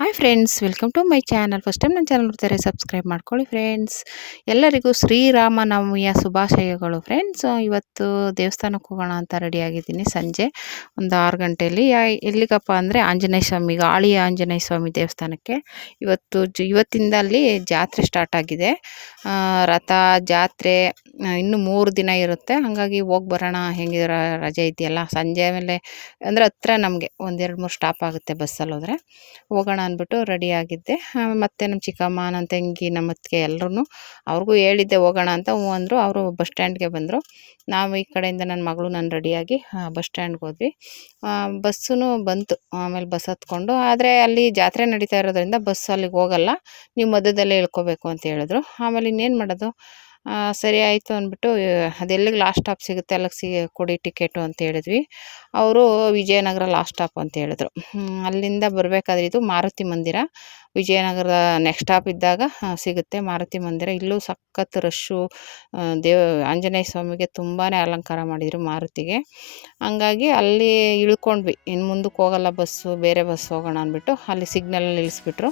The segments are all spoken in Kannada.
Hi friends, welcome to my channel. First time ನನ್ನ ಚಾನಲ್ ನೋಡ್ತಾರೆ, ಸಬ್ಸ್ಕ್ರೈಬ್ ಮಾಡ್ಕೊಳ್ಳಿ ಫ್ರೆಂಡ್ಸ್. ಎಲ್ಲರಿಗೂ ಶ್ರೀರಾಮನವಮಿಯ ಶುಭಾಶಯಗಳು ಫ್ರೆಂಡ್ಸ್. ಇವತ್ತು ದೇವಸ್ಥಾನಕ್ಕೆ ಹೋಗೋಣ ಅಂತ ರೆಡಿಯಾಗಿದ್ದೀನಿ. ಸಂಜೆ ಒಂದು 6 ಗಂಟೆಯಲ್ಲಿ. ಎಲ್ಲಿಗಪ್ಪ ಅಂದರೆ ಆಂಜನೇಯ ಸ್ವಾಮಿ, ಗಾಳಿ ಆಂಜನೇಯ ಸ್ವಾಮಿ ದೇವಸ್ಥಾನಕ್ಕೆ. ಇವತ್ತಿಂದ ಅಲ್ಲಿ ಜಾತ್ರೆ ಸ್ಟಾರ್ಟ್ ಆಗಿದೆ. ರಥ ಜಾತ್ರೆ ಇನ್ನೂ 3 ದಿನ ಇರುತ್ತೆ. ಹಾಗಾಗಿ ಹೋಗಿ ಬರೋಣ, ಹೆಂಗಿದ್ರೆ ರಜೆ ಇದೆಯಲ್ಲ. ಸಂಜೆ ಮೇಲೆ ಅಂದರೆ ಹತ್ರ ನಮಗೆ 1-2-3 ಸ್ಟಾಪ್ ಆಗುತ್ತೆ ಬಸ್ಸಲ್ಲಿ ಹೋದರೆ. ಹೋಗೋಣ ಅಂದ್ಬಿಟ್ಟು ರೆಡಿಯಾಗಿದ್ದೆ. ಮತ್ತು ನಮ್ಮ ಚಿಕ್ಕಮ್ಮ, ನನ್ನ ತಂಗಿ, ನಮ್ಮ ಅತ್ತಿಗೆ ಎಲ್ಲರೂ ಅವ್ರಿಗೂ ಹೇಳಿದ್ದೆ ಹೋಗೋಣ ಅಂತ. ಹ್ಞೂ ಅಂದರು. ಅವರು ಬಸ್ ಸ್ಟ್ಯಾಂಡ್ಗೆ ಬಂದರು. ನಾವು ಈ ಕಡೆಯಿಂದ ನನ್ನ ಮಗಳು ನಾನು ರೆಡಿಯಾಗಿ ಬಸ್ ಸ್ಟ್ಯಾಂಡ್ಗೆ ಹೋದ್ವಿ. ಬಸ್ಸು ಬಂತು. ಆಮೇಲೆ ಬಸ್ ಹತ್ಕೊಂಡು, ಆದರೆ ಅಲ್ಲಿ ಜಾತ್ರೆ ನಡೀತಾ ಇರೋದ್ರಿಂದ ಬಸ್ ಅಲ್ಲಿಗೆ ಹೋಗಲ್ಲ, ನೀವು ಮಧ್ಯದಲ್ಲೇ ಇಳ್ಕೊಬೇಕು ಅಂತ ಹೇಳಿದ್ರು. ಆಮೇಲೆ ಇನ್ನೇನು ಮಾಡೋದು, ಸರಿ ಆಯಿತು ಅಂದ್ಬಿಟ್ಟು ಅದೆಲ್ಲಿಗೆ ಲಾಸ್ಟ್ ಸ್ಟಾಪ್ ಸಿಗುತ್ತೆ ಅಲ್ಲಿಗೆ ಕೊಡಿ ಟಿಕೆಟು ಅಂತ ಹೇಳಿದ್ವಿ. ಅವರು ವಿಜಯನಗರ ಲಾಸ್ಟ್ ಸ್ಟಾಪ್ ಅಂತ ಹೇಳಿದ್ರು. ಅಲ್ಲಿಂದ ಬರಬೇಕಾದ್ರೆ ಇದು ಮಾರುತಿ ಮಂದಿರ, ವಿಜಯನಗರದ ನೆಕ್ಸ್ಟ್ ಸ್ಟಾಪ್ ಇದ್ದಾಗ ಸಿಗುತ್ತೆ ಮಾರುತಿ ಮಂದಿರ. ಇಲ್ಲೂ ಸಖತ್ ರಶ್ಶು. ಆಂಜನೇಯ ಸ್ವಾಮಿಗೆ ತುಂಬಾ ಅಲಂಕಾರ ಮಾಡಿದರು ಮಾರುತಿಗೆ. ಹಂಗಾಗಿ ಅಲ್ಲಿ ಇಳ್ಕೊಂಡ್ವಿ. ಇನ್ನು ಮುಂದಕ್ಕೆ ಹೋಗಲ್ಲ ಬಸ್ಸು, ಬೇರೆ ಬಸ್ ಹೋಗೋಣ ಅಂದ್ಬಿಟ್ಟು ಅಲ್ಲಿ ಸಿಗ್ನಲಲ್ಲಿ ಇಳಿಸ್ಬಿಟ್ರು.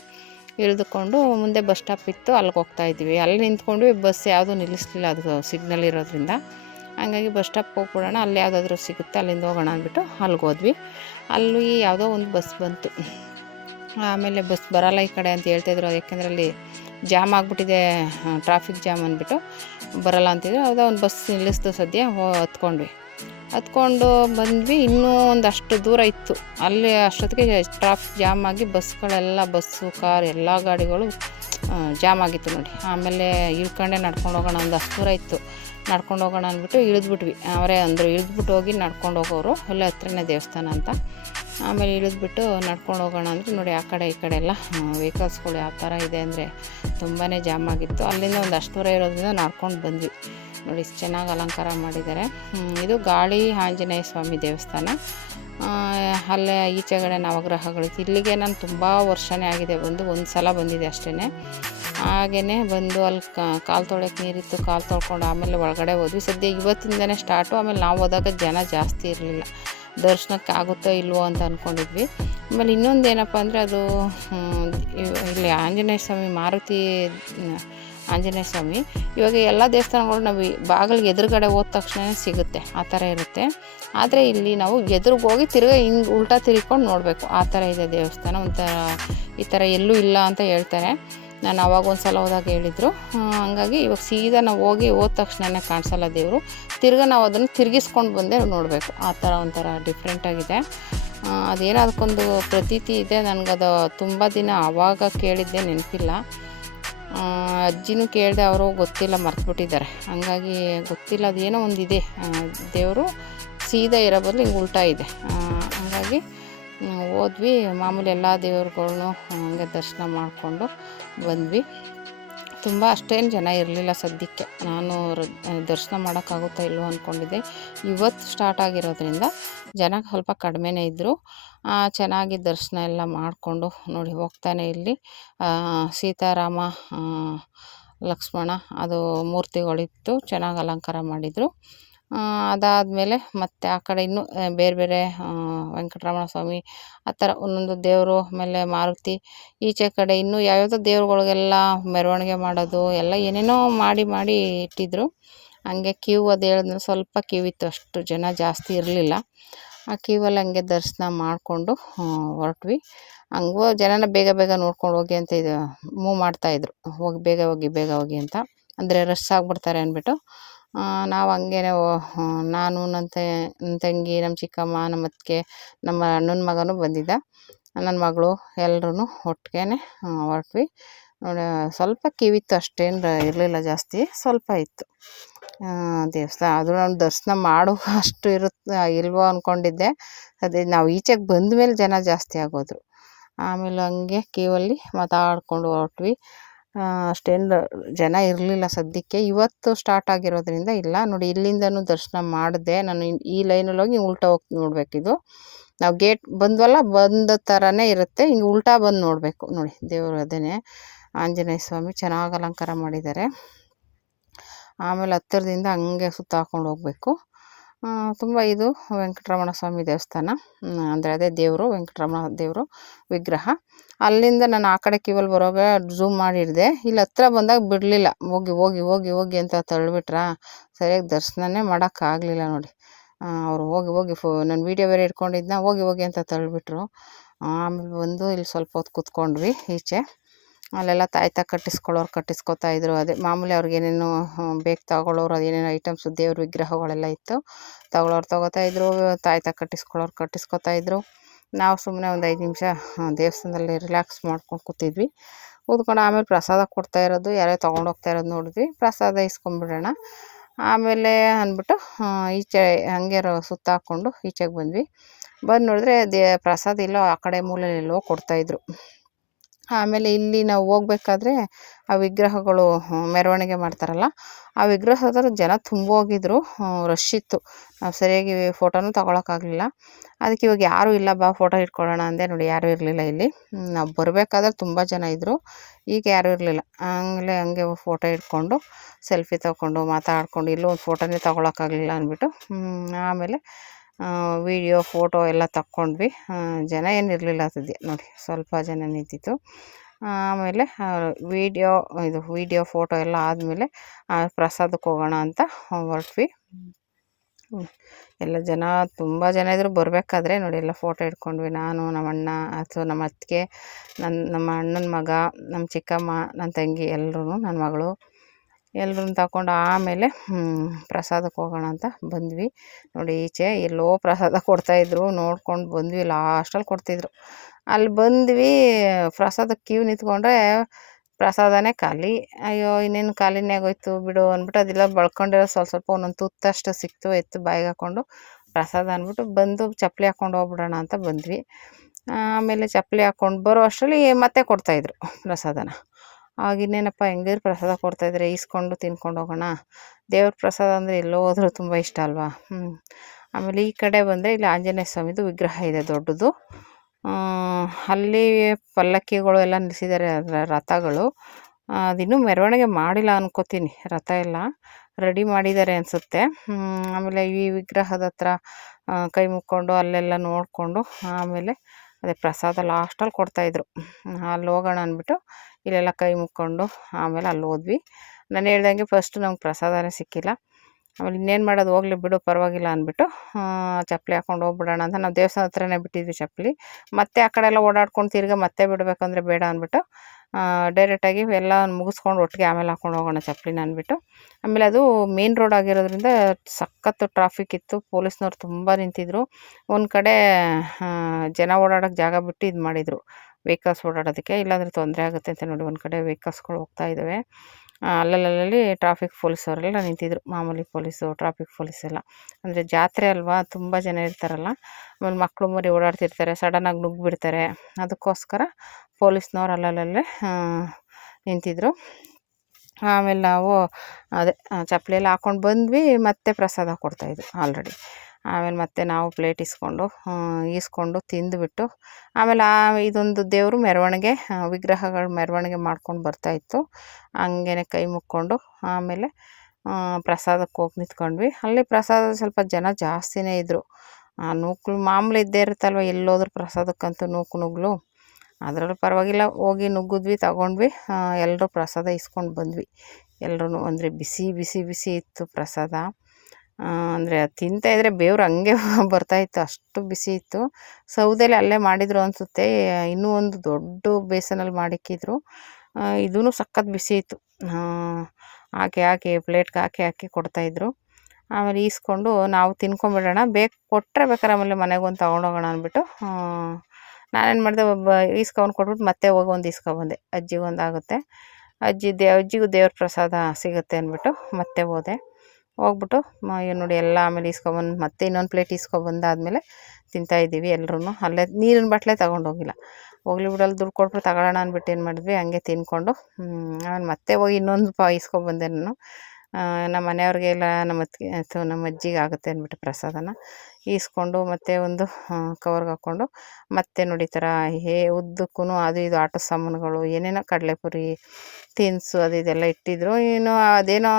ಇಳಿದುಕೊಂಡು ಮುಂದೆ ಬಸ್ ಸ್ಟಾಪ್ ಇತ್ತು, ಅಲ್ಲಿಗೆ ಹೋಗ್ತಾಯಿದ್ವಿ. ಅಲ್ಲಿ ನಿಂತ್ಕೊಂಡ್ವಿ, ಬಸ್ ಯಾವುದೂ ನಿಲ್ಲಿಸ್ಲಿಲ್ಲ, ಅದು ಸಿಗ್ನಲ್ ಇರೋದ್ರಿಂದ. ಹಂಗಾಗಿ ಬಸ್ ಸ್ಟಾಪ್ ಹೋಗ್ಬಿಡೋಣ, ಅಲ್ಲಿ ಯಾವುದಾದ್ರೂ ಸಿಗುತ್ತೆ ಅಲ್ಲಿಂದ ಹೋಗೋಣ ಅಂದ್ಬಿಟ್ಟು ಅಲ್ಲಿಗೆ ಹೋದ್ವಿ. ಅಲ್ಲಿ ಯಾವುದೋ ಒಂದು ಬಸ್ ಬಂತು. ಆಮೇಲೆ ಬಸ್ ಬರೋಲ್ಲ ಈ ಕಡೆ ಅಂತ ಹೇಳ್ತಾಯಿದ್ರು, ಯಾಕೆಂದರೆ ಅಲ್ಲಿ ಜಾಮ್ ಆಗಿಬಿಟ್ಟಿದೆ, ಟ್ರಾಫಿಕ್ ಜಾಮ್ ಅಂದ್ಬಿಟ್ಟು ಬರೋಲ್ಲ ಅಂತಿದ್ರು. ಯಾವುದೋ ಒಂದು ಬಸ್ ನಿಲ್ಲಿಸ್ದು ಸದ್ಯ ಹತ್ಕೊಂಡು ಬಂದ್ವಿ. ಇನ್ನೂ ಒಂದಷ್ಟು ದೂರ ಇತ್ತು. ಅಲ್ಲಿ ಅಷ್ಟೊತ್ತಿಗೆ ಟ್ರಾಫಿಕ್ ಜಾಮ್ ಆಗಿ ಬಸ್ಸು, ಕಾರ್ ಎಲ್ಲ ಗಾಡಿಗಳು ಜಾಮ್ ಆಗಿತ್ತು ನೋಡಿ. ಆಮೇಲೆ ಇಳ್ಕೊಂಡೆ ನಡ್ಕೊಂಡು ಹೋಗೋಣ, ಒಂದಷ್ಟು ದೂರ ಇತ್ತು. ನಡ್ಕೊಂಡು ಹೋಗೋಣ ಅಂದ್ಬಿಟ್ಟು ಇಳಿದ್ಬಿಟ್ವಿ. ಅವರೇ ಅಂದರು ಇಳಿದ್ಬಿಟ್ಟು ಹೋಗಿ ನಡ್ಕೊಂಡು ಹೋಗೋರು, ಅಲ್ಲೇ ಹತ್ರನೇ ದೇವಸ್ಥಾನ ಅಂತ. ಆಮೇಲೆ ಇಳಿದ್ಬಿಟ್ಟು ನಡ್ಕೊಂಡು ಹೋಗೋಣ ಅಂದರೆ ನೋಡಿ, ಆ ಕಡೆ ಈ ಕಡೆ ಎಲ್ಲ ವೆಹಿಕಲ್ಸ್ಗಳು ಯಾವ ಥರ ಇದೆ ಅಂದರೆ ತುಂಬಾ ಜಾಮ್ ಆಗಿತ್ತು. ಅಲ್ಲಿಂದ ಒಂದಷ್ಟು ದೂರ ಇರೋದ್ರಿಂದ ನಡ್ಕೊಂಡು ಬಂದ್ವಿ. ನೋಡಿ ಇಷ್ಟು ಚೆನ್ನಾಗಿ ಅಲಂಕಾರ ಮಾಡಿದ್ದಾರೆ. ಇದು ಗಾಳಿ ಆಂಜನೇಯ ಸ್ವಾಮಿ ದೇವಸ್ಥಾನ. ಅಲ್ಲೇ ಈಚೆಗಡೆ ನವಗ್ರಹಗಳಿತ್ತು. ಇಲ್ಲಿಗೆ ನಾನು ತುಂಬ ವರ್ಷನೇ ಆಗಿದೆ ಬಂದು, ಒಂದು ಸಲ ಬಂದಿದೆ ಅಷ್ಟೇ. ಹಾಗೆಯೇ ಬಂದು ಅಲ್ಲಿ ಕಾಲು ತೊಳೆಯೋಕ್ಕೆ ನೀರಿತ್ತು, ಕಾಲು ತೊಳ್ಕೊಂಡು ಆಮೇಲೆ ಒಳಗಡೆ ಹೋದ್ವಿ. ಸದ್ಯ ಇವತ್ತಿಂದನೇ ಸ್ಟಾರ್ಟು. ಆಮೇಲೆ ನಾವು ಹೋದಾಗ ಜನ ಜಾಸ್ತಿ ಇರಲಿಲ್ಲ, ದರ್ಶನಕ್ಕೆ ಆಗುತ್ತೋ ಇಲ್ವೋ ಅಂತ ಅಂದ್ಕೊಂಡಿದ್ವಿ. ಆಮೇಲೆ ಇನ್ನೊಂದು ಏನಪ್ಪ ಅಂದರೆ, ಅದು ಇಲ್ಲಿ ಆಂಜನೇಯ ಸ್ವಾಮಿ, ಮಾರುತಿ ಆಂಜನೇಯ ಸ್ವಾಮಿ, ಇವಾಗ ಎಲ್ಲ ದೇವಸ್ಥಾನಗಳು ನಾವು ಬಾಗಿಲಿಗೆ ಎದುರುಗಡೆ ಹೋದ ತಕ್ಷಣ ಸಿಗುತ್ತೆ, ಆ ಥರ ಇರುತ್ತೆ. ಆದರೆ ಇಲ್ಲಿ ನಾವು ಎದುರಿಗೆ ಹೋಗಿ ಹಿಂಗೆ ಉಲ್ಟಾ ತಿರ್ಕೊಂಡು ನೋಡಬೇಕು, ಆ ಥರ ಇದೆ ದೇವಸ್ಥಾನ. ಒಂಥರ ಈ ಥರ ಎಲ್ಲೂ ಇಲ್ಲ ಅಂತ ಹೇಳ್ತಾರೆ. ನಾನು ಆವಾಗ ಒಂದು ಸಲ ಹೋದಾಗ ಹೇಳಿದರು. ಹಂಗಾಗಿ ಇವಾಗ ಸೀದಾ ನಾವು ಹೋದ ತಕ್ಷಣವೇ ಕಾಣಿಸಲ್ಲ ದೇವರು, ನಾವು ಅದನ್ನು ತಿರುಗಿಸ್ಕೊಂಡು ಬಂದೇ ನೋಡಬೇಕು. ಆ ಥರ ಒಂಥರ ಡಿಫ್ರೆಂಟಾಗಿದೆ. ಅದೇನೋ ಅದಕ್ಕೊಂದು ಪ್ರತೀತಿ ಇದೆ. ನನಗದು ತುಂಬ ದಿನ ಆವಾಗ ಕೇಳಿದ್ದೆ, ನೆನಪಿಲ್ಲ. ಅಜ್ಜಿನೂ ಕೇಳಿದೆ, ಅವರು ಗೊತ್ತಿಲ್ಲ, ಮರ್ತುಬಿಟ್ಟಿದ್ದಾರೆ. ಹಂಗಾಗಿ ಗೊತ್ತಿಲ್ಲ, ಅದೇನೋ ಒಂದಿದೆ. ದೇವರು ಸೀದಾ ಇರೋ ಬದಲು ಹಿಂಗೆ ಉಲ್ಟಾ ಇದೆ. ಹಂಗಾಗಿ ಹೋದ್ವಿ. ಮಾಮೂಲಿ ಎಲ್ಲ ದೇವ್ರುಗಳ್ನು ಹಂಗೆ ದರ್ಶನ ಮಾಡಿಕೊಂಡು ಬಂದ್ವಿ. ತುಂಬ ಅಷ್ಟೇನು ಜನ ಇರಲಿಲ್ಲ ಸದ್ಯಕ್ಕೆ. ನಾನು ದರ್ಶನ ಮಾಡೋಕ್ಕಾಗುತ್ತಾ ಇಲ್ವೋ ಅಂದ್ಕೊಂಡಿದ್ದೆ. ಇವತ್ತು ಸ್ಟಾರ್ಟ್ ಆಗಿರೋದ್ರಿಂದ ಜನ ಸ್ವಲ್ಪ ಕಡಿಮೆನೇ ಇದ್ದರು. ಚೆನ್ನಾಗಿ ದರ್ಶನ ಎಲ್ಲ ಮಾಡಿಕೊಂಡು ನೋಡಿ ಹೋಗ್ತಾನೆ ಇಲ್ಲಿ ಸೀತಾರಾಮ, ಲಕ್ಷ್ಮಣ ಅದು ಮೂರ್ತಿಗಳಿತ್ತು, ಚೆನ್ನಾಗಿ ಅಲಂಕಾರ ಮಾಡಿದರು. ಅದಾದಮೇಲೆ ಮತ್ತು ಆ ಕಡೆ ಇನ್ನೂ ಬೇರೆ ಬೇರೆ ವೆಂಕಟರಮಣ ಸ್ವಾಮಿ ಆ ಥರ ಒಂದೊಂದು ದೇವರು, ಆಮೇಲೆ ಮಾರುತಿ, ಈಚೆ ಕಡೆ ಇನ್ನೂ ಯಾವ್ಯಾವುದೋ ದೇವ್ರುಗಳಿಗೆಲ್ಲ ಮೆರವಣಿಗೆ ಮಾಡೋದು ಎಲ್ಲ ಏನೇನೋ ಮಾಡಿ ಇಟ್ಟಿದ್ರು. ಹಂಗೆ ಕ್ಯೂ ಅದು ಹೇಳಿದ್ರೆ ಸ್ವಲ್ಪ ಕ್ಯೂ ಇತ್ತು, ಅಷ್ಟು ಜನ ಜಾಸ್ತಿ ಇರಲಿಲ್ಲ. ಆ ಕ್ಯೂವಲ್ಲಿ ಹಂಗೆ ದರ್ಶನ ಮಾಡಿಕೊಂಡು ಹೊರಟ್ವಿ. ಹಂಗೂ ಜನನ ಬೇಗ ಬೇಗ ನೋಡ್ಕೊಂಡು ಹೋಗಿ ಅಂತ ಮೂವ್ ಮಾಡ್ತಾಯಿದ್ರು, ಬೇಗ ಹೋಗಿ ಅಂತ, ಅಂದರೆ ರಶ್ ಆಗಿಬಿಡ್ತಾರೆ ಅಂದ್ಬಿಟ್ಟು. ನಾವು ಹಂಗೇ ನಾನು, ನನ್ನ ತಂಗಿ, ನಮ್ಮ ಚಿಕ್ಕಮ್ಮ, ನಮ್ಮ ಅತ್ತಿಗೆ, ನಮ್ಮ ಅಣ್ಣನ ಮಗನೂ ಬಂದಿದ್ದ, ನನ್ನ ಮಗಳು, ಎಲ್ಲರೂ ಒಟ್ಟಿಗೆ ಹೊರಟ್ವಿ. ನೋಡಿ ಸ್ವಲ್ಪ ಕಿವಿತ್ತು, ಅಷ್ಟೇನು ಇರಲಿಲ್ಲ ಜಾಸ್ತಿ, ಸ್ವಲ್ಪ ಇತ್ತು ದೇವಸ್ಥಾನ. ಅದು ನಾನು ದರ್ಶನ ಮಾಡೋ ಅಷ್ಟು ಇಲ್ವೋ ಅಂದ್ಕೊಂಡಿದ್ದೆ. ಅದೇ ನಾವು ಈಚೆಗೆ ಬಂದ ಮೇಲೆ ಜನ ಜಾಸ್ತಿ ಆಗೋದ್ರು. ಆಮೇಲೆ ಹಂಗೆ ಕ್ಯೂವಲ್ಲಿ ಮಾತಾಡ್ಕೊಂಡು ಹೊರಟ್ವಿ. ಅಷ್ಟೇನು ಜನ ಇರಲಿಲ್ಲ ಸದ್ಯಕ್ಕೆ. ಇವತ್ತು ಸ್ಟಾರ್ಟ್ ಆಗಿರೋದ್ರಿಂದ ಇಲ್ಲ. ನೋಡಿ ಇಲ್ಲಿಂದನೂ ದರ್ಶನ ಮಾಡಿದೆ ನಾನು. ಈ ಲೈನಲ್ಲಿ ಹೋಗಿ ಉಲ್ಟಾ ಹೋಗಿ ನೋಡಬೇಕಿದು. ನಾವು ಗೇಟ್ ಬಂದ್ವಲ್ಲ, ಬಂದ ಥರನೇ ಇರುತ್ತೆ, ಹಿಂಗೆ ಉಲ್ಟಾ ಬಂದು ನೋಡಬೇಕು. ನೋಡಿ ದೇವರು ಅದೇ ಆಂಜನೇಯ ಸ್ವಾಮಿ, ಚೆನ್ನಾಗಿ ಅಲಂಕಾರ ಮಾಡಿದ್ದಾರೆ. ಆಮೇಲೆ ಹತ್ತಿರದಿಂದ ಹಂಗೆ ಸುತ್ತ ಹಾಕ್ಕೊಂಡು ಹೋಗಬೇಕು. ತುಂಬ ಇದು ವೆಂಕಟರಮಣ ಸ್ವಾಮಿ ದೇವಸ್ಥಾನ, ಅಂದರೆ ಅದೇ ದೇವರು, ವೆಂಕಟರಮಣ ದೇವರು ವಿಗ್ರಹ. ಅಲ್ಲಿಂದ ನಾನು ಆ ಕಡೆ ಕ್ಯೂವಲ್ಲಿ ಬರೋವಾಗ ಝೂಮ್ ಮಾಡಿ ಹಿಡಿದೆ. ಇಲ್ಲಿ ಹತ್ರ ಬಂದಾಗ ಬಿಡಲಿಲ್ಲ. ಹೋಗಿ ಹೋಗಿ ಹೋಗಿ ಹೋಗಿ ಅಂತ ತಳ್ಳಿಬಿಟ್ರಾ, ಸರಿಯಾಗಿ ದರ್ಶನನೇ ಮಾಡೋಕ್ಕಾಗಲಿಲ್ಲ ನೋಡಿ. ಅವ್ರು ಹೋಗಿ ಹೋಗಿ ನಾನು ವೀಡಿಯೋ ಬೇರೆ ಇಟ್ಕೊಂಡಿದ್ನ, ಹೋಗಿ ಹೋಗಿ ಅಂತ ತಳ್ಳಿಬಿಟ್ರು. ಆಮೇಲೆ ಬಂದು ಇಲ್ಲಿ ಸ್ವಲ್ಪ ಹೊತ್ತು ಕೂತ್ಕೊಂಡ್ವಿ ಈಚೆ. ಅಲ್ಲೆಲ್ಲ ತಾಯ್ತ ಕಟ್ಟಿಸ್ಕೊಳ್ಳೋರು ಕಟ್ಟಿಸ್ಕೊತಾ ಇದ್ರು. ಅದೇ ಮಾಮೂಲಿ ಅವ್ರಿಗೇನೇನು ಬೇಕು ತಗೊಳ್ಳೋರು, ಅದೇನೇನು ಐಟಮ್ಸು ದೇವ್ರ ವಿಗ್ರಹಗಳೆಲ್ಲ ಇತ್ತು, ತಗೊಳ್ಳೋರು ತೊಗೋತಾ ಇದ್ರು, ತಾಯ್ತ ಕಟ್ಟಿಸ್ಕೊಳ್ಳೋರು ಕಟ್ಟಿಸ್ಕೊತಾ ಇದ್ರು. ನಾವು ಸುಮ್ಮನೆ ಒಂದು 5 ನಿಮಿಷ ದೇವಸ್ಥಾನದಲ್ಲಿ ರಿಲ್ಯಾಕ್ಸ್ ಮಾಡ್ಕೊಂಡು ಕೂತಿದ್ವಿ. ಕೂತ್ಕೊಂಡು ಆಮೇಲೆ ಪ್ರಸಾದ ಕೊಡ್ತಾ ಇರೋದು, ಯಾರೋ ತೊಗೊಂಡೋಗ್ತಾ ಇರೋದು ನೋಡಿದ್ವಿ. ಪ್ರಸಾದ ಇಸ್ಕೊಂಬಿಡೋಣ ಆಮೇಲೆ ಅಂದ್ಬಿಟ್ಟು ಈಚೆ ಹಂಗೆ ಸುತ್ತ ಹಾಕ್ಕೊಂಡು ಈಚೆಗೆ ಬಂದ್ವಿ. ಬಂದು ನೋಡಿದ್ರೆ ಪ್ರಸಾದ ಎಲ್ಲೋ ಆ ಕಡೆ ಮೂಲೆಯಲ್ಲೆಲ್ಲೋ ಕೊಡ್ತಾಯಿದ್ರು. ಆಮೇಲೆ ಇಲ್ಲಿ ನಾವು ಹೋಗ್ಬೇಕಾದ್ರೆ ಆ ವಿಗ್ರಹಗಳು ಮೆರವಣಿಗೆ ಮಾಡ್ತಾರಲ್ಲ, ಆ ವಿಗ್ರಹದ ಜನ ತುಂಬೋಗಿದ್ರು, ರಶ್ ಇತ್ತು. ನಾವು ಸರಿಯಾಗಿ ಫೋಟೋನೂ ತೊಗೊಳಕ್ಕಾಗಲಿಲ್ಲ. ಅದಕ್ಕೆ ಇವಾಗ ಯಾರೂ ಇಲ್ಲ, ಬಾ ಫೋಟೋ ಇಟ್ಕೊಳ್ಳೋಣ ಅಂದೆ. ನೋಡಿ ಯಾರೂ ಇರಲಿಲ್ಲ ಇಲ್ಲಿ. ನಾವು ಬರಬೇಕಾದ್ರೆ ತುಂಬ ಜನ ಇದ್ದರು, ಈಗ ಯಾರೂ ಇರಲಿಲ್ಲ. ಆಮೇಲೆ ಹಂಗೆ ಫೋಟೋ ಇಟ್ಕೊಂಡು ಸೆಲ್ಫಿ ತೊಗೊಂಡು ಮಾತಾಡಿಕೊಂಡು ಎಲ್ಲೂ ಒಂದು ಫೋಟೋನೇ ತೊಗೊಳಕ್ಕಾಗಲಿಲ್ಲ ಅಂದ್ಬಿಟ್ಟು ಆಮೇಲೆ ವೀಡಿಯೋ ಫೋಟೋ ಎಲ್ಲ ತಕ್ಕೊಂಡ್ವಿ. ಜನ ಏನಿರಲಿಲ್ಲ ಸದ್ಯ ನೋಡಿ, ಸ್ವಲ್ಪ ಜನ ನಿಂತಿತ್ತು. ಆಮೇಲೆ ವೀಡಿಯೋ ಫೋಟೋ ಎಲ್ಲ ಆದಮೇಲೆ ಪ್ರಸಾದಕ್ಕೆ ಹೋಗೋಣ ಅಂತ ಹೊರಟ್ವಿ. ಎಲ್ಲ ಜನ ತುಂಬ ಜನ ಇದ್ದರು. ಬರಬೇಕಾದ್ರೆ ನೋಡಿ ಎಲ್ಲ ಫೋಟೋ ಇಟ್ಕೊಂಡ್ವಿ. ನಾನು, ನಮ್ಮ ಅಣ್ಣ, ಅಥವಾ ನಮ್ಮ ಅತ್ತಿಗೆ, ನಮ್ಮ ಅಣ್ಣನ ಮಗ, ನಮ್ಮ ಚಿಕ್ಕಮ್ಮ, ನನ್ನ ತಂಗಿ, ಎಲ್ಲರೂ, ನನ್ನ ಮಗಳು, ಎಲ್ಲರನ್ನ ತಗೊಂಡು ಆಮೇಲೆ ಪ್ರಸಾದಕ್ಕೆ ಹೋಗೋಣ ಅಂತ ಬಂದ್ವಿ. ನೋಡಿ ಈಚೆ ಎಲ್ಲೋ ಪ್ರಸಾದ ಕೊಡ್ತಾಯಿದ್ರು, ನೋಡ್ಕೊಂಡು ಬಂದ್ವಿ. ಲಾಸ್ಟಲ್ಲಿ ಕೊಡ್ತಿದ್ರು. ಅಲ್ಲಿ ಬಂದ್ವಿ, ಪ್ರಸಾದಕ್ಕೆ ಕ್ಯೂ ನಿಂತ್ಕೊಂಡ್ರೆ ಪ್ರಸಾದನೇ ಖಾಲಿ. ಅಯ್ಯೋ ಇನ್ನೇನು ಖಾಲಿನೇ ಆಗೋಯ್ತು ಬಿಡು ಅಂದ್ಬಿಟ್ಟು ಅದೆಲ್ಲ ಬಳ್ಕೊಂಡಿರೋ ಸ್ವಲ್ಪ ಒಂದೊಂದು ತುತ್ತಷ್ಟು ಸಿಕ್ತು, ಎತ್ತು ಬಾಯಿಗೆ ಹಾಕ್ಕೊಂಡು ಪ್ರಸಾದ ಅಂದ್ಬಿಟ್ಟು ಬಂದು ಚಪ್ಪಲಿ ಹಾಕ್ಕೊಂಡು ಹೋಗ್ಬಿಡೋಣ ಅಂತ ಬಂದ್ವಿ. ಆಮೇಲೆ ಚಪ್ಪಲಿ ಹಾಕ್ಕೊಂಡು ಬರೋ ಅಷ್ಟರಲ್ಲಿ ಮತ್ತೆ ಕೊಡ್ತಾಯಿದ್ರು ಪ್ರಸಾದನ. ಆಗ ಇನ್ನೇನಪ್ಪ ಹೆಂಗಿದ್ರು ಪ್ರಸಾದ ಕೊಡ್ತಾಯಿದ್ರೆ ಈಸ್ಕೊಂಡು ತಿನ್ಕೊಂಡು ಹೋಗೋಣ. ದೇವ್ರ ಪ್ರಸಾದ ಅಂದರೆ ಎಲ್ಲೋ ಹೋದ್ರೂ ತುಂಬ ಇಷ್ಟ ಅಲ್ವಾ. ಆಮೇಲೆ ಈ ಕಡೆ ಬಂದರೆ ಇಲ್ಲಿ ಆಂಜನೇಯ ಸ್ವಾಮಿದು ವಿಗ್ರಹ ಇದೆ ದೊಡ್ಡದು. ಅಲ್ಲಿ ಪಲ್ಲಕ್ಕಿಗಳು ಎಲ್ಲ ನಿಲ್ಲಿಸಿದ್ದಾರೆ, ರಥಗಳು. ಅದಿನ್ನೂ ಮೆರವಣಿಗೆ ಮಾಡಿಲ್ಲ ಅನ್ಕೋತೀನಿ, ರಥ ಎಲ್ಲ ರೆಡಿ ಮಾಡಿದ್ದಾರೆ ಅನಿಸುತ್ತೆ. ಆಮೇಲೆ ಈ ವಿಗ್ರಹದ ಹತ್ರ ಕೈ ಮುಕ್ಕೊಂಡು ಅಲ್ಲೆಲ್ಲ ನೋಡಿಕೊಂಡು ಆಮೇಲೆ ಅದೇ ಪ್ರಸಾದ ಲಾಸ್ಟಲ್ಲಿ ಕೊಡ್ತಾಯಿದ್ರು. ಅಲ್ಲಿ ಹೋಗೋಣ ಅಂದ್ಬಿಟ್ಟು ಇಲ್ಲೆಲ್ಲ ಕೈ ಮುಕ್ಕೊಂಡು ಆಮೇಲೆ ಅಲ್ಲಿ ಹೋದ್ವಿ. ನಾನು ಹೇಳ್ದಂಗೆ ಫಸ್ಟು ನಮ್ಗೆ ಪ್ರಸಾದನೇ ಸಿಕ್ಕಿಲ್ಲ. ಆಮೇಲೆ ಇನ್ನೇನು ಮಾಡೋದು, ಹೋಗಲಿ ಬಿಡು ಪರವಾಗಿಲ್ಲ ಅಂದ್ಬಿಟ್ಟು ಚಪ್ಪಲಿ ಹಾಕ್ಕೊಂಡು ಹೋಗ್ಬಿಡೋಣ ಅಂತ ನಾವು ದೇವಸ್ಥಾನ ಹತ್ರನೇ ಬಿಟ್ಟಿದ್ವಿ ಚಪ್ಪಲಿ. ಮತ್ತೆ ಆ ಕಡೆ ಎಲ್ಲ ಓಡಾಡ್ಕೊಂಡು ತಿರ್ಗಿ ಮತ್ತೆ ಬಿಡಬೇಕಂದ್ರೆ ಬೇಡ ಅಂದ್ಬಿಟ್ಟು ಡೈರೆಕ್ಟಾಗಿ ಎಲ್ಲ ಮುಗಿಸ್ಕೊಂಡು ಒಟ್ಟಿಗೆ ಆಮೇಲೆ ಹಾಕ್ಕೊಂಡು ಹೋಗೋಣ ಚಪ್ಪಲಿನ ಅಂದ್ಬಿಟ್ಟು. ಆಮೇಲೆ ಅದು ಮೇನ್ ರೋಡ್ ಆಗಿರೋದ್ರಿಂದ ಸಖತ್ತು ಟ್ರಾಫಿಕ್ ಇತ್ತು. ಪೊಲೀಸ್ನವ್ರು ತುಂಬ ನಿಂತಿದ್ರು. ಒಂದು ಕಡೆ ಜನ ಓಡಾಡೋಕ್ಕೆ ಜಾಗ ಬಿಟ್ಟು ಇದು ಮಾಡಿದರು, ವೆಹಿಕಲ್ಸ್ ಓಡಾಡೋದಕ್ಕೆ, ಇಲ್ಲಾಂದರೆ ತೊಂದರೆ ಆಗುತ್ತೆ ಅಂತ ನೋಡಿ ಒಂದು ಕಡೆ ವೆಹಿಕಲ್ಸ್ಗಳು ಹೋಗ್ತಾ ಇದ್ದಾವೆ. ಅಲ್ಲಲ್ಲಿ ಟ್ರಾಫಿಕ್ ಪೊಲೀಸವರೆಲ್ಲ ನಿಂತಿದ್ರು, ಮಾಮೂಲಿ ಪೊಲೀಸು, ಟ್ರಾಫಿಕ್ ಪೊಲೀಸ್ ಎಲ್ಲ. ಅಂದರೆ ಜಾತ್ರೆ ಅಲ್ವಾ, ತುಂಬ ಜನ ಇರ್ತಾರಲ್ಲ, ಆಮೇಲೆ ಮಕ್ಕಳು ಮರಿ ಓಡಾಡ್ತಿರ್ತಾರೆ, ಸಡನ್ನಾಗಿ ನುಗ್ಗಿಬಿಡ್ತಾರೆ. ಅದಕ್ಕೋಸ್ಕರ ಪೊಲೀಸ್ನವ್ರು ಅಲ್ಲಲ್ಲೇ ನಿಂತಿದ್ರು. ಆಮೇಲೆ ನಾವು ಅದೇ ಚಪ್ಪಲಿ ಎಲ್ಲ ಹಾಕ್ಕೊಂಡು ಬಂದ್ವಿ. ಮತ್ತೆ ಪ್ರಸಾದ ಕೊಡ್ತಾಯಿದ್ರು ಆಲ್ರೆಡಿ. ಆಮೇಲೆ ಮತ್ತೆ ನಾವು ಪ್ಲೇಟ್ ಈಸ್ಕೊಂಡು ತಿಂದುಬಿಟ್ಟು ಆಮೇಲೆ ಇದೊಂದು ದೇವರು ಮೆರವಣಿಗೆ, ವಿಗ್ರಹಗಳ ಮೆರವಣಿಗೆ ಮಾಡ್ಕೊಂಡು ಬರ್ತಾಯಿತ್ತು. ಹಂಗೇ ಕೈ ಮುಕ್ಕೊಂಡು ಆಮೇಲೆ ಪ್ರಸಾದಕ್ಕೆ ಹೋಗಿ ನಿಂತ್ಕೊಂಡ್ವಿ. ಅಲ್ಲಿ ಪ್ರಸಾದ ಸ್ವಲ್ಪ ಜನ ಜಾಸ್ತಿನೇ ಇದ್ದರು. ನೂಕುಲು ಮಾಮೂಲಿ ಇದ್ದೇ ಇರುತ್ತಲ್ವ, ಎಲ್ಲೋದ್ರೂ ಪ್ರಸಾದಕ್ಕಂತೂ ನುಗ್ಗಲು. ಅದರಲ್ಲೂ ಪರವಾಗಿಲ್ಲ, ಹೋಗಿ ನುಗ್ಗಿದ್ವಿ, ತಗೊಂಡ್ವಿ. ಎಲ್ಲರೂ ಪ್ರಸಾದ ಇಸ್ಕೊಂಡು ಬಂದ್ವಿ ಎಲ್ಲರೂ. ಅಂದರೆ ಬಿಸಿ ಬಿಸಿ ಬಿಸಿ ಇತ್ತು ಪ್ರಸಾದ. ಅಂದರೆ ತಿಂತಾಯಿದ್ರೆ ಬೇವ್ರು ಹಂಗೆ ಬರ್ತಾಯಿತ್ತು, ಅಷ್ಟು ಬಿಸಿ ಇತ್ತು. ಸೌದೆಲೆ ಅಲ್ಲೇ ಮಾಡಿದರು ಅನಿಸುತ್ತೆ. ಇನ್ನೂ ಒಂದು ದೊಡ್ಡ ಬೇಸನಲ್ಲಿ ಮಾಡಿಕ್ಕಿದ್ರು. ಇದೂ ಸಖತ್ ಬಿಸಿ ಇತ್ತು. ಹಾಕಿ ಪ್ಲೇಟ್ಗೆ ಹಾಕಿ ಕೊಡ್ತಾಯಿದ್ರು. ಆಮೇಲೆ ಈಸ್ಕೊಂಡು ನಾವು ತಿನ್ಕೊಂಬಿಡೋಣ, ಕೊಟ್ಟರೆ ಬೇಕಾದ್ರೆ ಆಮೇಲೆ ಮನೆಗೆ ಒಂದು ತೊಗೊಂಡೋಗೋಣ ಅಂದ್ಬಿಟ್ಟು ನಾನೇನು ಮಾಡಿದೆ, ಈಸ್ಕೊಂಡು ಕೊಟ್ಬಿಟ್ಟು ಮತ್ತೆ ಹೋಗಿ ಒಂದು ಈಸ್ಕೊಬಂದೆ. ಅಜ್ಜಿಗೆ ಒಂದು ಆಗುತ್ತೆ, ಅಜ್ಜಿಗೂ ದೇವ್ರ ಪ್ರಸಾದ ಸಿಗುತ್ತೆ ಅಂದ್ಬಿಟ್ಟು ಮತ್ತೆ ಹೋಗ್ಬಿಟ್ಟು ನೋಡಿ ಎಲ್ಲ ಆಮೇಲೆ ಈಸ್ಕೊಬಂದು ಮತ್ತೆ ಇನ್ನೊಂದು ಪ್ಲೇಟ್ ಈಸ್ಕೊಬಂದಾದ್ಮೇಲೆ ತಿಂತಾಯಿದ್ದೀವಿ ಎಲ್ಲರೂ. ಅಲ್ಲೇ ನೀರಿನ ಬಾಟ್ಲೆ ತೊಗೊಂಡೋಗಿಲ್ಲ, ಹೋಗ್ಲಿ ಬಿಡಲ್ಲಿ ದುಡ್ಡು ಕೊಟ್ಬಿಟ್ಟು ತಗೊಳ್ಳೋಣ ಅಂದ್ಬಿಟ್ಟು ಏನು ಮಾಡಿದ್ವಿ, ಹಂಗೆ ತಿಂದ್ಕೊಂಡು ಆಮೇಲೆ ಮತ್ತೆ ಹೋಗಿ ಇನ್ನೊಂದು ಈಸ್ಕೊಬಂದೆ ನಾನು. ನಮ್ಮ ಮನೆಯವ್ರಿಗೆಲ್ಲ ನಮ್ಮ ಅತ್ತಿಗೆ ಅಥವಾ ನಮ್ಮ ಅಜ್ಜಿಗೆ ಆಗುತ್ತೆ ಅಂದ್ಬಿಟ್ಟು ಪ್ರಸಾದನ ಈಸ್ಕೊಂಡು ಮತ್ತೆ ಒಂದು ಕವರ್ಗೆ ಹಾಕ್ಕೊಂಡು ಮತ್ತೆ ನೋಡಿ ಈ ಥರ ಉದ್ದಕ್ಕೂ ಅದು ಇದು ಆಟೋ ಸಾಮಾನುಗಳು, ಏನೇನೋ ಕಡಲೆಪುರಿ, ತಿನಿಸು ಅದು ಇದೆಲ್ಲ ಇಟ್ಟಿದ್ರು. ಇನ್ನು ಅದೇನೋ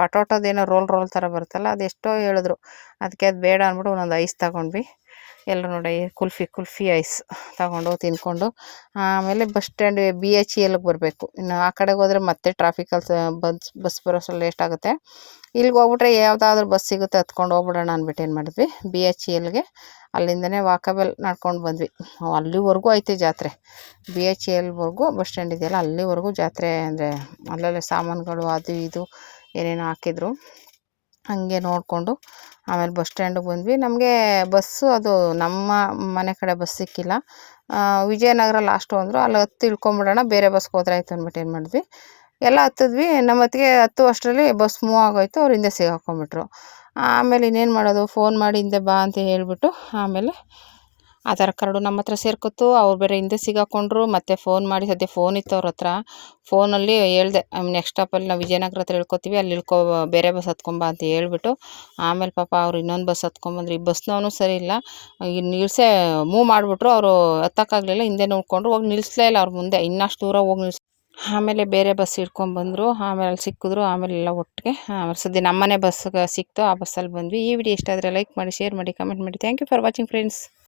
ಪಟೋಟೋದೇನೋ ರೋಲ್ ಥರ ಬರುತ್ತಲ್ಲ, ಅದೆಷ್ಟೋ ಹೇಳಿದ್ರು. ಅದಕ್ಕೆ ಅದು ಬೇಡ ಅಂದ್ಬಿಟ್ಟು ಒಂದೊಂದು ಐಸ್ ತಗೊಂಡ್ವಿ. ಎಲ್ಲರೂ ನೋಡಿ ಕುಲ್ಫಿ ಐಸ್ ತಗೊಂಡು ತಿಂದ್ಕೊಂಡು ಆಮೇಲೆ ಬಸ್ ಸ್ಟ್ಯಾಂಡ್ BHELಗೆ ಬರಬೇಕು. ಇನ್ನು ಆ ಕಡೆಗೆ ಹೋದರೆ ಮತ್ತೆ ಟ್ರಾಫಿಕಲ್ಲಿ ಬಸ್ ಬರೋಷ್ಟು ಲೇಟ್ ಆಗುತ್ತೆ. ಇಲ್ಲಿಗೆ ಹೋಗ್ಬಿಟ್ರೆ ಯಾವುದಾದ್ರೂ ಬಸ್ ಸಿಗುತ್ತೆ ಹತ್ಕೊಂಡು ಹೋಗ್ಬಿಡೋಣ ಅಂದ್ಬಿಟ್ಟು ಏನು ಮಾಡಿದ್ವಿ BHELಗೆ ಅಲ್ಲಿಂದನೇ ವಾಕಬಲ್ ನಡ್ಕೊಂಡು ಬಂದ್ವಿ. ಅಲ್ಲಿವರೆಗೂ ಐತೆ ಜಾತ್ರೆ. BHELವರೆಗೂ ಬಸ್ ಸ್ಟ್ಯಾಂಡ್ ಇದೆಯಲ್ಲ ಅಲ್ಲಿವರೆಗೂ ಜಾತ್ರೆ. ಅಂದರೆ ಅಲ್ಲಲ್ಲೇ ಸಾಮಾನುಗಳು ಅದು ಇದು ಏನೇನೋ ಹಾಕಿದ್ರು. ಹಾಗೆ ನೋಡಿಕೊಂಡು ಆಮೇಲೆ ಬಸ್ ಸ್ಟ್ಯಾಂಡಿಗೆ ಬಂದ್ವಿ. ನಮಗೆ ಬಸ್ಸು ಅದು ನಮ್ಮ ಮನೆ ಕಡೆ ಬಸ್ ಸಿಕ್ಕಿಲ್ಲ. ವಿಜಯನಗರ ಲಾಸ್ಟು ಅಂದರು. ಅಲ್ಲಿ ಹತ್ತಿ ಇಳ್ಕೊಂಬಿಡೋಣ, ಬೇರೆ ಬಸ್ಗೆ ಹೋದ್ರೆ ಆಯ್ತು ಅಂದ್ಬಿಟ್ಟು ಏನು ಮಾಡಿದ್ವಿ ಎಲ್ಲ ಹತ್ತಿದ್ವಿ. ನಮ್ಮ ಹೊತ್ತಿಗೆ ಹತ್ತುವಷ್ಟರಲ್ಲಿ ಬಸ್ ಮೂವ್ ಆಗೋಯ್ತು. ಅವ್ರು ಹಿಂದೆ ಸಿಗಾಕೊಂಡ್ಬಿಟ್ರು. ಆಮೇಲೆ ಇನ್ನೇನು ಮಾಡೋದು, ಫೋನ್ ಮಾಡಿ ಹಿಂದೆ ಬಾ ಅಂತ ಹೇಳಿಬಿಟ್ಟು ಆಮೇಲೆ ಆಧಾರ್ ಕಾರ್ಡು ನಮ್ಮ ಹತ್ರ ಸೇರ್ಕೊತು. ಅವ್ರು ಬೇರೆ ಹಿಂದೆ ಸಿಗಾಕೊಂಡ್ರು. ಮತ್ತು ಫೋನ್ ಮಾಡಿ ಸದ್ಯ ಫೋನ್ ಇತ್ತು ಅವ್ರ ಹತ್ರ. ಫೋನಲ್ಲಿ ಹೇಳ್ದೆ ನೆಕ್ಸ್ಟ್ ಸ್ಟಾಪಲ್ಲಿ ನಾವು ವಿಜಯನಗರ ಹತ್ರ ಇಳ್ಕೊತೀವಿ, ಅಲ್ಲಿ ಬೇರೆ ಬಸ್ ಹತ್ಕೊಂಬ ಅಂತ ಹೇಳ್ಬಿಟ್ಟು ಆಮೇಲೆ ಪಾಪ ಅವ್ರು ಇನ್ನೊಂದು ಬಸ್ ಹತ್ಕೊಂಬಂದ್ರು. ಈ ಬಸ್ನವನು ಸರಿ ಇಲ್ಲ, ಈಗ ನಿಲ್ಸೇ ಮೂವ್ ಮಾಡಿಬಿಟ್ರು. ಅವರು ಹತ್ತಕ್ಕಾಗಲಿಲ್ಲ, ಹಿಂದೆ ನೋಡಿಕೊಂಡ್ರು. ಹೋಗಿ ನಿಲ್ಲಿಸ್ಲೇ ಇಲ್ಲ ಅವ್ರ ಮುಂದೆ, ಇನ್ನಷ್ಟು ದೂರ ಹೋಗಿ ಆಮೇಲೆ ಬೇರೆ ಬಸ್ ಹಿಡ್ಕೊಂಡ್ಬಂದರು. ಆಮೇಲೆ ಅಲ್ಲಿ ಸಿಕ್ಕಿದ್ರು. ಆಮೇಲೆ ಎಲ್ಲ ಒಟ್ಟಿಗೆ ಆಮೇಲೆ ಸದ್ಯ ನಮ್ಮನೆ ಬಸ್ಗೆ ಸಿಕ್ತು. ಆ ಬಸ್ಸಲ್ಲಿ ಬಂದ್ವಿ. ಈ ವಿಡಿಯೋ ಇಷ್ಟ ಆದರೆ ಲೈಕ್ ಮಾಡಿ, ಶೇರ್ ಮಾಡಿ, ಕಮೆಂಟ್ ಮಾಡಿ. Thank you for watching friends.